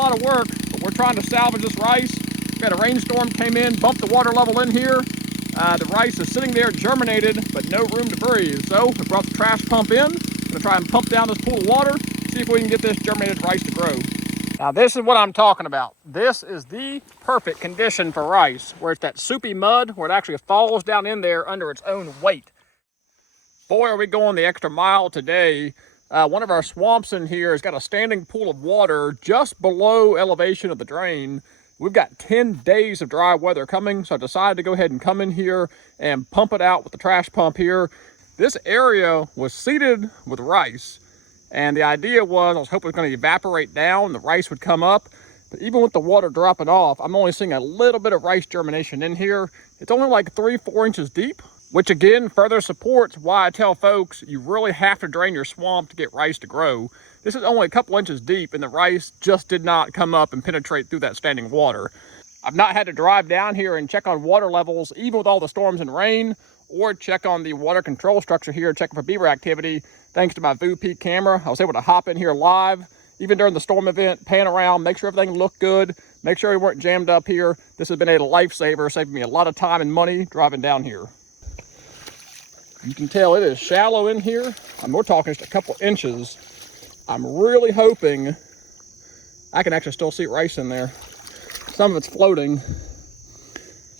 lot of work, but we're trying to salvage this rice. We had a rainstorm came in, bumped the water level in here. The rice is sitting there germinated, but no room to breathe. So we brought the trash pump in. We're gonna try and pump down this pool of water, see if we can get this germinated rice to grow. Now this is what I'm talking about. This is the perfect condition for rice, where it's that soupy mud, where it actually falls down in there under its own weight. Boy, are we going the extra mile today. One of our swamps in here has got a standing pool of water just below elevation of the drain. We've got 10 days of dry weather coming, so I decided to go ahead and come in here and pump it out with the trash pump here. This area was seeded with rice, and the idea was I was hoping it was going to evaporate down, the rice would come up, but even with the water dropping off, I'm only seeing a little bit of rice germination in here. It's only like 3-4 inches deep, which again further supports why I tell folks you really have to drain your swamp to get rice to grow. This is only a couple inches deep and the rice just did not come up and penetrate through that standing water. I've not had to drive down here and check on water levels, even with all the storms and rain, or check on the water control structure here, checking for beaver activity. Thanks to my voopeak camera, I was able to hop in here live, even during the storm event, pan around, make sure everything looked good, make sure we weren't jammed up here. This has been a lifesaver, saving me a lot of time and money driving down here. You can tell it is shallow in here. We're talking just a couple inches. I'm really hoping I can actually still see rice in there. Some of it's floating.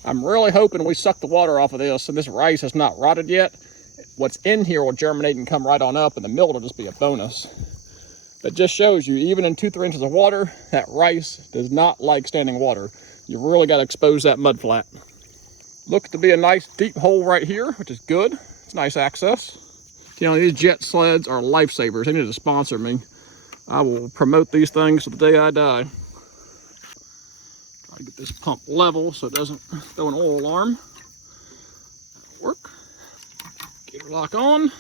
I'm really hoping we suck the water off of this and this rice has not rotted yet. What's in here will germinate and come right on up, and the millet will just be a bonus. That just shows you, even in 2-3 inches of water, that rice does not like standing water. You really got to expose that mud flat. Looks to be a nice deep hole right here, which is good. It's nice access. You know, these jet sleds are lifesavers. They need to sponsor me. I will promote these things to the day I die. Try to get this pump level so it doesn't throw an oil alarm. That'll work. Get her lock on.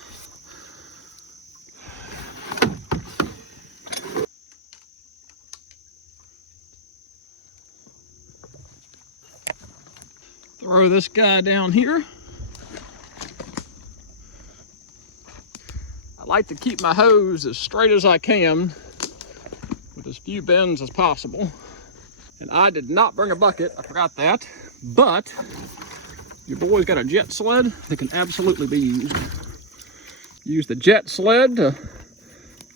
Throw this guy down here. I like to keep my hose as straight as I can with as few bends as possible. And I did not bring a bucket, I forgot that, but your boy's got a jet sled that can absolutely be used. Use the jet sled to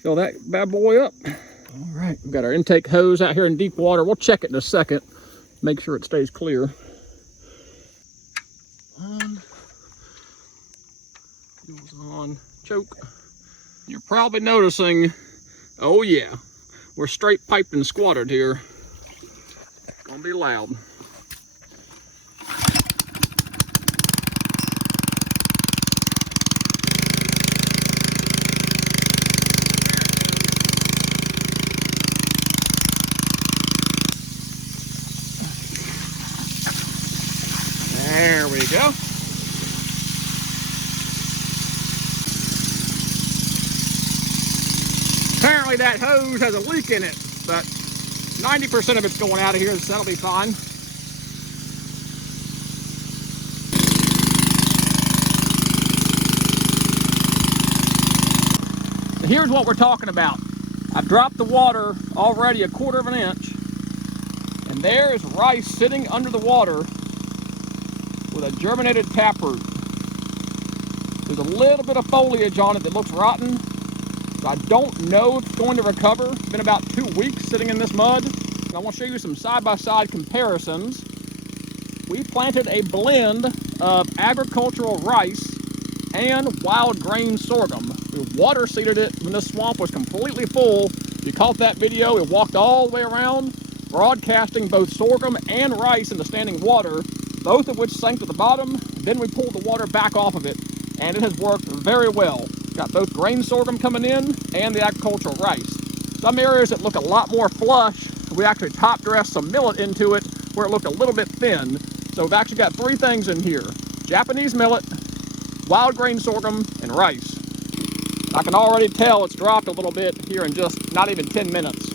fill that bad boy up. All right, we've got our intake hose out here in deep water. We'll check it in a second, make sure it stays clear. Fuel's on, choke. You're probably noticing, oh yeah, we're straight piped and squatted here. It's gonna be loud. There we go. Apparently that hose has a leak in it, but 90% of it's going out of here, so that'll be fine. So here's what we're talking about. I've dropped the water already 1/4 inch, and there is rice sitting under the water with a germinated taproot. There's a little bit of foliage on it that looks rotten. I don't know if it's going to recover. It's been about 2 weeks sitting in this mud. I want to show you some side-by-side comparisons. We planted a blend of agricultural rice and wild grain sorghum. We water seeded it when this swamp was completely full. If you caught that video, we walked all the way around, broadcasting both sorghum and rice into standing water, both of which sank to the bottom. Then we pulled the water back off of it, and it has worked very well. Got both grain sorghum coming in and the agricultural rice. Some areas that look a lot more flush, we actually top dressed some millet into it where it looked a little bit thin. So we've actually got 3 things in here: Japanese millet, wild grain sorghum, and rice. I can already tell it's dropped a little bit here in just not even 10 minutes.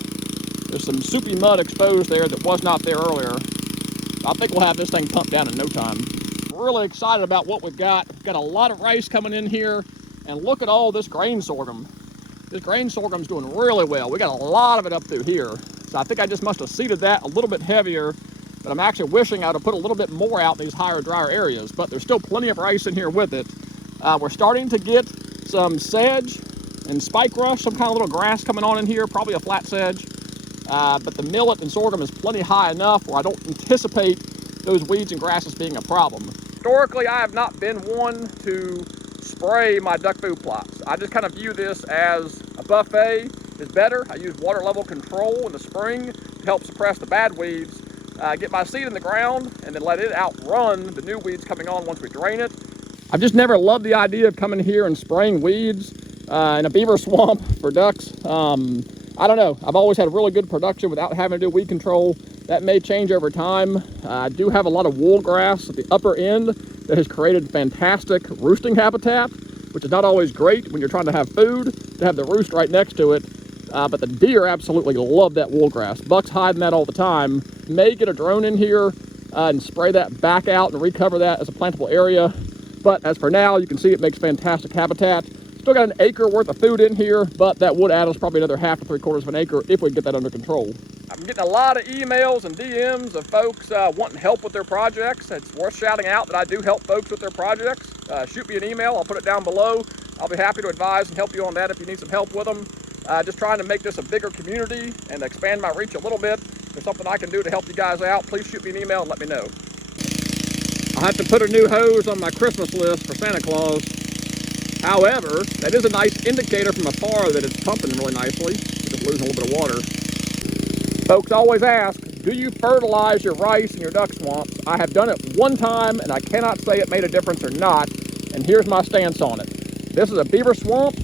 There's some soupy mud exposed there that was not there earlier. I think we'll have this thing pumped down in no time. Really excited about what we've got. We've got a lot of rice coming in here. And look at all this grain sorghum. This grain sorghum's doing really well. We got a lot of it up through here. So I think I just must have seeded that a little bit heavier, but I'm actually wishing I would have put a little bit more out in these higher, drier areas, but there's still plenty of rice in here with it. We're starting to get some sedge and spike rush, some kind of little grass coming on in here, probably a flat sedge. But the millet and sorghum is plenty high enough where I don't anticipate those weeds and grasses being a problem. Historically, I have not been one to spray my duck food plots. I just kind of view this as a buffet is better. I use water level control in the spring to help suppress the bad weeds. Get my seed in the ground and then let it outrun the new weeds coming on once we drain it. I've just never loved the idea of coming here and spraying weeds in a beaver swamp for ducks. I don't know. I've always had really good production without having to do weed control. That may change over time. I do have a lot of wool grass at the upper end that has created fantastic roosting habitat, which is not always great when you're trying to have food, to have the roost right next to it. But the deer absolutely love that wool grass. Bucks hiding that all the time. May get a drone in here and spray that back out and recover that as a plantable area. But as for now, you can see it makes fantastic habitat. Still got an acre worth of food in here, but that would add us probably another 1/2 to 3/4 of an acre if we get that under control. I'm getting a lot of emails and DMs of folks wanting help with their projects. It's worth shouting out that I do help folks with their projects. Shoot me an email, I'll put it down below. I'll be happy to advise and help you on that if you need some help with them. Just trying to make this a bigger community and expand my reach a little bit. If there's something I can do to help you guys out, please shoot me an email and let me know. I'll have to put a new hose on my Christmas list for Santa Claus. However, that is a nice indicator from afar that it's pumping really nicely. Just losing a little bit of water. Folks always ask, do you fertilize your rice in your duck swamps? I have done it one time and I cannot say it made a difference or not. And here's my stance on it. This is a beaver swamp.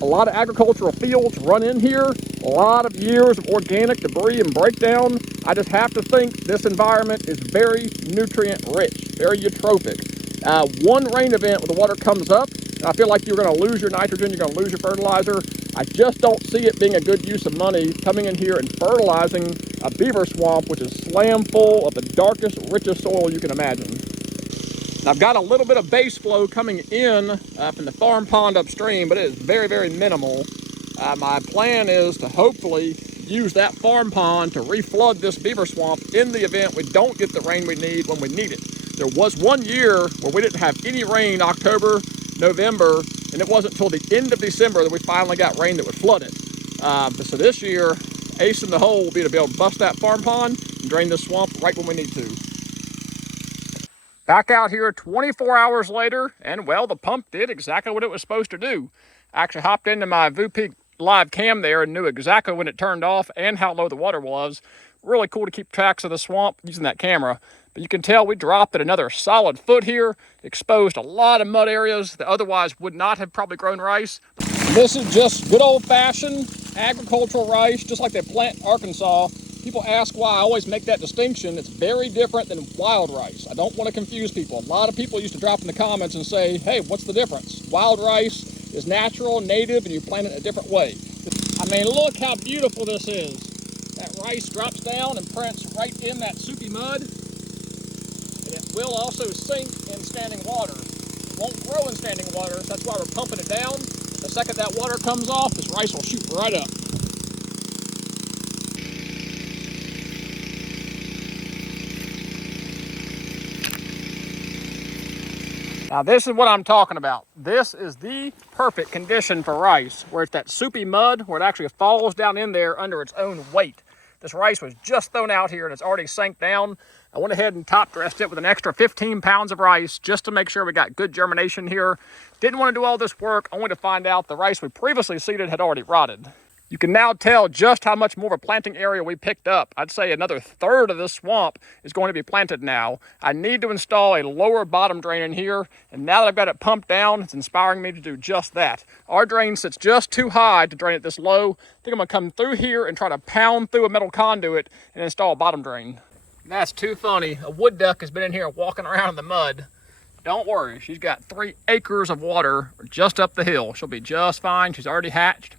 A lot of agricultural fields run in here. A lot of years of organic debris and breakdown. I just have to think this environment is very nutrient rich, very eutrophic. One rain event where the water comes up, and I feel like you're going to lose your nitrogen, you're going to lose your fertilizer. I just don't see it being a good use of money coming in here and fertilizing a beaver swamp, which is slam full of the darkest, richest soil you can imagine. And I've got a little bit of base flow coming in from the farm pond upstream, but it is very, very minimal. My plan is to hopefully use that farm pond to reflood this beaver swamp in the event we don't get the rain we need when we need it. There was one year where we didn't have any rain, October, November, and it wasn't until the end of December that we finally got rain that would flood it. So this year, ace in the hole will be to be able to bust that farm pond and drain this swamp right when we need to. Back out here 24 hours later, and well, the pump did exactly what it was supposed to do. I actually hopped into my voopeak live cam there and knew exactly when it turned off and how low the water was. Really cool to keep tracks of the swamp using that camera. But you can tell we dropped it another solid foot here, exposed a lot of mud areas that otherwise would not have probably grown rice. This is just good old-fashioned agricultural rice, just like they plant in Arkansas. People ask why I always make that distinction. It's very different than wild rice. I don't want to confuse people. A lot of people used to drop in the comments and say, hey, what's the difference? Wild rice is natural, native, and you plant it a different way. I mean, look how beautiful this is. That rice drops down and prints right in that soupy mud. And it will also sink in standing water. It won't grow in standing water, so that's why we're pumping it down. The second that water comes off, this rice will shoot right up. Now this is what I'm talking about. This is the perfect condition for rice, where it's that soupy mud, where it actually falls down in there under its own weight. This rice was just thrown out here and it's already sank down. I went ahead and top dressed it with an extra 15 pounds of rice just to make sure we got good germination here. Didn't want to do all this work only to find out the rice we previously seeded had already rotted. You can now tell just how much more of a planting area we picked up. I'd say another third of this swamp is going to be planted now. I need to install a lower bottom drain in here, and now that I've got it pumped down, it's inspiring me to do just that. Our drain sits just too high to drain it this low. I think I'm gonna come through here and try to pound through a metal conduit and install a bottom drain. That's too funny. A wood duck has been in here walking around in the mud. Don't worry, she's got 3 acres of water just up the hill. She'll be just fine. She's already hatched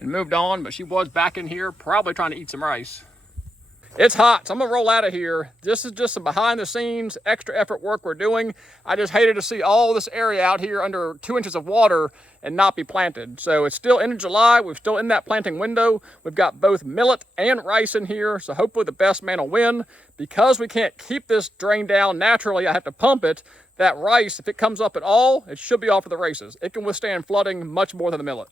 and moved on, but she was back in here probably trying to eat some rice. It's hot, so I'm gonna roll out of here. This is just some behind the scenes, extra effort work we're doing. I just hated to see all this area out here under 2 inches of water and not be planted. So it's still end of July, we're still in that planting window. We've got both millet and rice in here, so hopefully the best man will win. Because we can't keep this drain down naturally, I have to pump it. That rice, if it comes up at all, it should be off for the races. It can withstand flooding much more than the millet.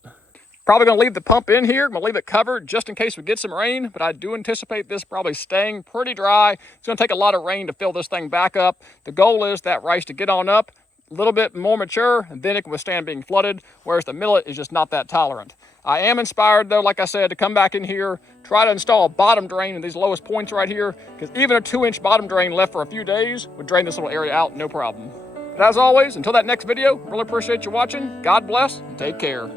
Probably gonna leave the pump in here. I'm gonna leave it covered just in case we get some rain, but I do anticipate this probably staying pretty dry. It's gonna take a lot of rain to fill this thing back up. The goal is that rice to get on up, a little bit more mature, and then it can withstand being flooded, whereas the millet is just not that tolerant. I am inspired though, like I said, to come back in here, try to install a bottom drain in these lowest points right here, because even a 2-inch bottom drain left for a few days would drain this little area out, no problem. But as always, until that next video, really appreciate you watching. God bless, and take care.